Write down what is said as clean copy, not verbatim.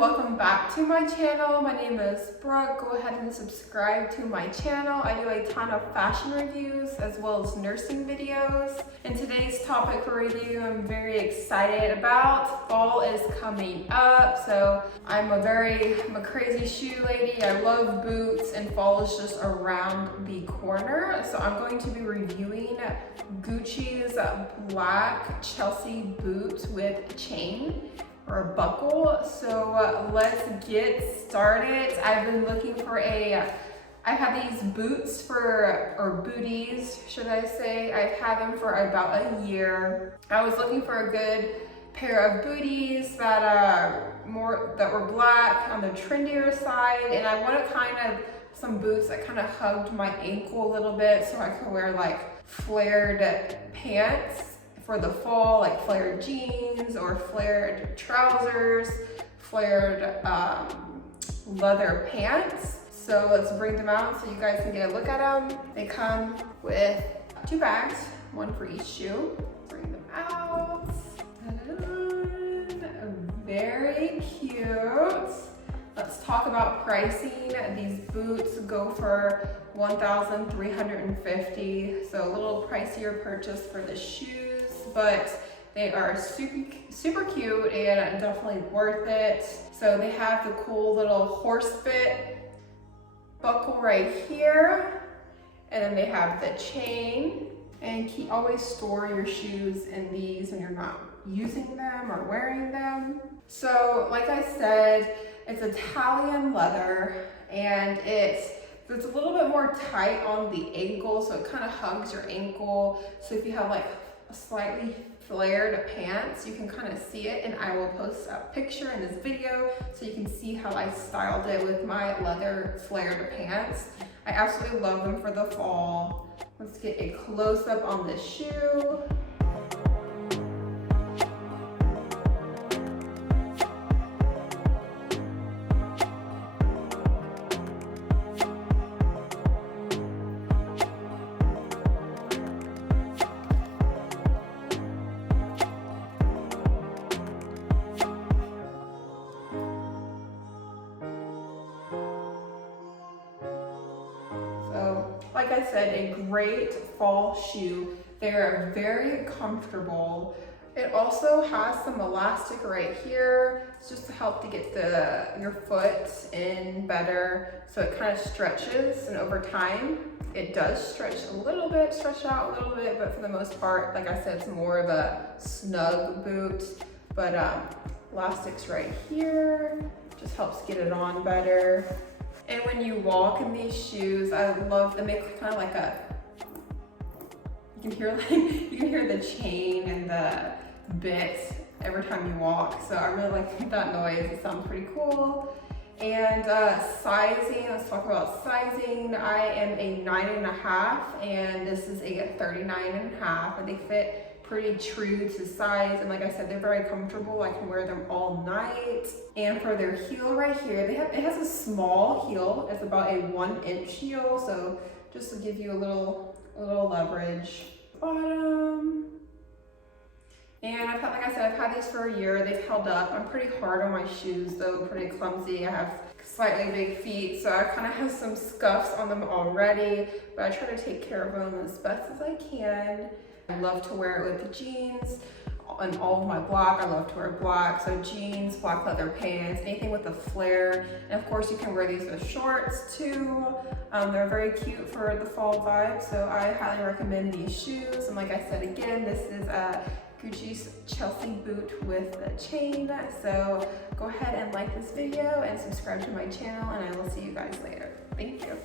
welcome back to my channel. My name is Brooke. Go ahead and subscribe to my channel. I do a ton of fashion reviews as well as nursing videos. And today's topic for review I'm very excited about. Fall is coming up, so I'm a crazy shoe lady. I love boots and fall is just around the corner. So I'm going to be reviewing Gucci's black Chelsea boot with chain or a buckle. So let's get started. I've been looking for I've had these boots or booties, should I say. I've had them for about a year. I was looking for a good pair of booties that were black on the trendier side, and I wanted some boots that kind of hugged my ankle a little bit so I could wear like flared pants for the fall, like flared jeans or flared trousers, flared leather pants. So let's bring them out so you guys can get a look at them. They come with 2 bags, one for each shoe. Bring them out. Very cute. Let's talk about pricing. These boots go for $1,350, so a little pricier purchase for the shoes, but they are super cute and definitely worth it. So they have the cool little horse bit buckle right here, and then they have the chain. And always store your shoes in these when you're not using them or wearing them. So like I said, it's Italian leather, and it's a little bit more tight on the ankle, so it kind of hugs your ankle. So if you have like a slightly flared pants, you can kind of see it, and I will post a picture in this video so you can see how I styled it with my leather flared pants. I absolutely love them for the fall. Let's get a close-up on this shoe. Like I said, a great fall shoe. They're very comfortable. It also has some elastic right here. It's just to help to get your foot in better, so it kind of stretches, and over time it does stretch out a little bit, but for the most part, like I said, it's more of a snug boot. But elastic's right here, just helps get it on better. And when you walk in these shoes, I love them. They make kind of like you can hear the chain and the bit every time you walk. So I really like that noise. It sounds pretty cool. And sizing, let's talk about sizing. I am a 9.5, and this is a 39.5, and they fit pretty true to size, and like I said, they're very comfortable. I can wear them all night. And for their heel right here, it has a small heel. It's about a 1-inch heel, so just to give you a little leverage. Bottom. And like I said, I've had these for a year. They've held up. I'm pretty hard on my shoes though, pretty clumsy. I have slightly big feet, so I kind of have some scuffs on them already, but I try to take care of them as best as I can. I love to wear it with the jeans and all of my black. I love to wear black, so jeans, black leather pants, anything with a flare. And of course you can wear these with shorts too. They're very cute for the fall vibe, so I highly recommend these shoes. And like I said again, this is Gucci's Chelsea boot with a chain. So go ahead and like this video and subscribe to my channel, and I will see you guys later. Thank you.